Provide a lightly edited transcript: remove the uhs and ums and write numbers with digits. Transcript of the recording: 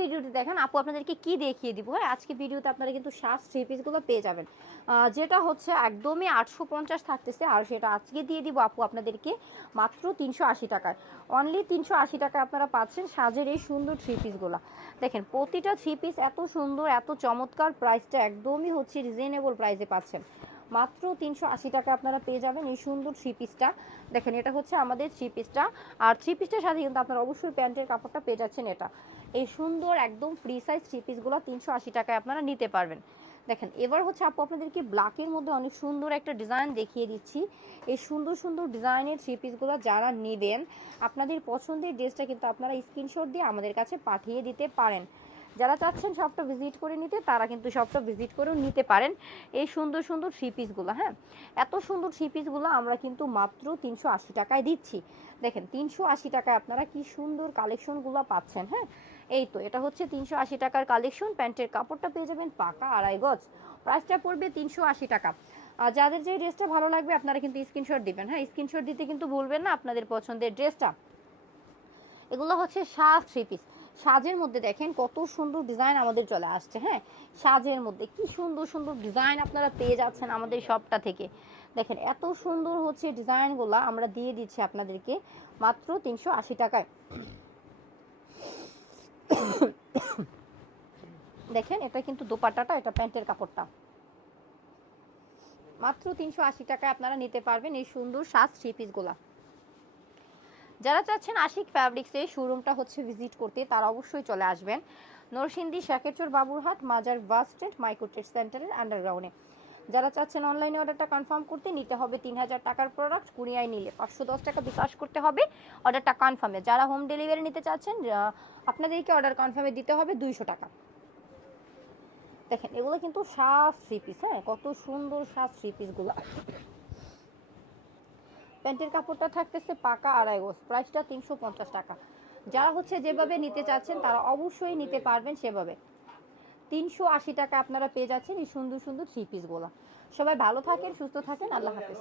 ভিডিওতে দেখেন আপু আপনাদেরকে কি দেখিয়ে দিব। হ্যাঁ, আজকে ভিডিওতে আপনারা কিন্তু শার্ট থ্রি পিসগুলো পেয়ে যাবেন, যেটা হচ্ছে একদমই 850 থাকতেছে, আর সেটা আজকে দিয়ে দিব আপু আপনাদেরকে মাত্র 380 টাকায়। অনলি 380 টাকায় আপনারা পাচ্ছেন সাজের এই সুন্দর থ্রি পিসগুলো। দেখেন প্রতিটা থ্রি পিস এত সুন্দর, এত চমৎকার, প্রাইসটা একদমই হচ্ছে রিজনেবল প্রাইসে পাচ্ছেন। মাত্র 380 টাকা আপনারা পেয়ে যাবেন এই সুন্দর থ্রি পিসটা। দেখেন এটা হচ্ছে আমাদের থ্রি পিসটা, আর থ্রি পিসটার সাথে কিন্তু আপনারা অবশ্যই প্যান্টের কাপড়টা পেয়ে যাচ্ছেন। এটা এই সুন্দর একদম ফ্রি সাইজ থ্রি পিসগুলো 380 টাকায় আপনারা নিতে পারবেন। দেখেন এবার হচ্ছে আপু আপনাদেরকে ব্ল্যাকের মধ্যে অনেক সুন্দর একটা ডিজাইন দেখিয়ে দিচ্ছি। এই সুন্দর সুন্দর ডিজাইনের থ্রি পিসগুলো যারা নেবেন, আপনাদের পছন্দের ড্রেসটা কিন্তু আপনারা স্ক্রিনশট দিয়ে আমাদের কাছে পাঠিয়ে দিতে পারেন। যারা চাচ্ছেন শপটা ভিজিট করে নিতে, তারা কিন্তু শপটা ভিজিট করেও নিতে পারেন এই সুন্দর সুন্দর থ্রি পিসগুলো। হ্যাঁ, এত সুন্দর থ্রি পিসগুলো আমরা কিন্তু মাত্র 380 টাকায় দিচ্ছি। দেখেন 380 টাকায় আপনারা কি সুন্দর কালেকশনগুলো পাচ্ছেন। হ্যাঁ, এই তো এটা হচ্ছে 380 টাকার কালেকশন। প্যান্টের কাপড়টা পেয়ে যাবেন পাকা 2.5 গজ, প্রাইসটা পড়বে 380 টাকা। আর যাদের যে ড্রেসটা ভালো লাগবে আপনারা কিন্তু স্ক্রিনশট দিবেন। হ্যাঁ, স্ক্রিনশট দিতে কিন্তু ভুলবেন না আপনাদের পছন্দের ড্রেসটা। এগুলো হচ্ছে সাজ থ্রি পিস। সাজের মধ্যে দেখেন কত সুন্দর ডিজাইন আমাদের চলে আসছে। হ্যাঁ, সাজের মধ্যে কি সুন্দর সুন্দর ডিজাইন আপনারা পেয়ে যাচ্ছেন আমাদের শপটা থেকে। দেখেন এত সুন্দর হচ্ছে ডিজাইনগুলো আমরা দিয়ে দিচ্ছি আপনাদেরকে মাত্র 380 টাকায়। দেখেন এটা কিন্তু দোপাট্টাটা, এটা প্যান্টের কাপড়টা। মাত্র 380 টাকায় আপনারা নিতে পারবেন এই সুন্দর সাজ থ্রি পিসগুলা। যারা চাচ্ছেন আশিক ফ্যাব্রিক্সের শোরুমটা হচ্ছে ভিজিট করতে, তারা অবশ্যই চলে আসবেন নরসিংদী শাকেরচর বাবুরহাট মাজার বাস স্ট্যান্ড মাইক্রোট্রেড সেন্টারের আন্ডারগ্রাউন্ডে। যারা চাচ্ছেন অনলাইনে অর্ডারটা কনফার্ম করতে, নিতে হবে 3000 টাকার প্রোডাক্ট, কুরিয়ায় নিলে 510 টাকা বিকাশ করতে হবে অর্ডারটা কনফার্মে। যারা হোম ডেলিভারি নিতে চাচ্ছেন, আপনাদেরকে অর্ডার কনফার্মে দিতে হবে 200 টাকা। দেখেন এগুলো কিন্তু সাজ থ্রি পিস। হ্যাঁ, কত সুন্দর সাজ থ্রি পিসগুলো। প্যান্টের কাপড়টা থাকতেছে পাকা 2.5 গজ, প্রাইসটা 350 টাকা। যারা হচ্ছে যেভাবে নিতে চাচ্ছেন তারা অবশ্যই নিতে পারবেন সেভাবে। 380 টাকা আপনারা পেয়ে যাচ্ছেন এই সুন্দর সুন্দর থ্রি পিসগুলো। সবাই ভালো থাকেন, সুস্থ থাকেন, আল্লাহ হাফেজ।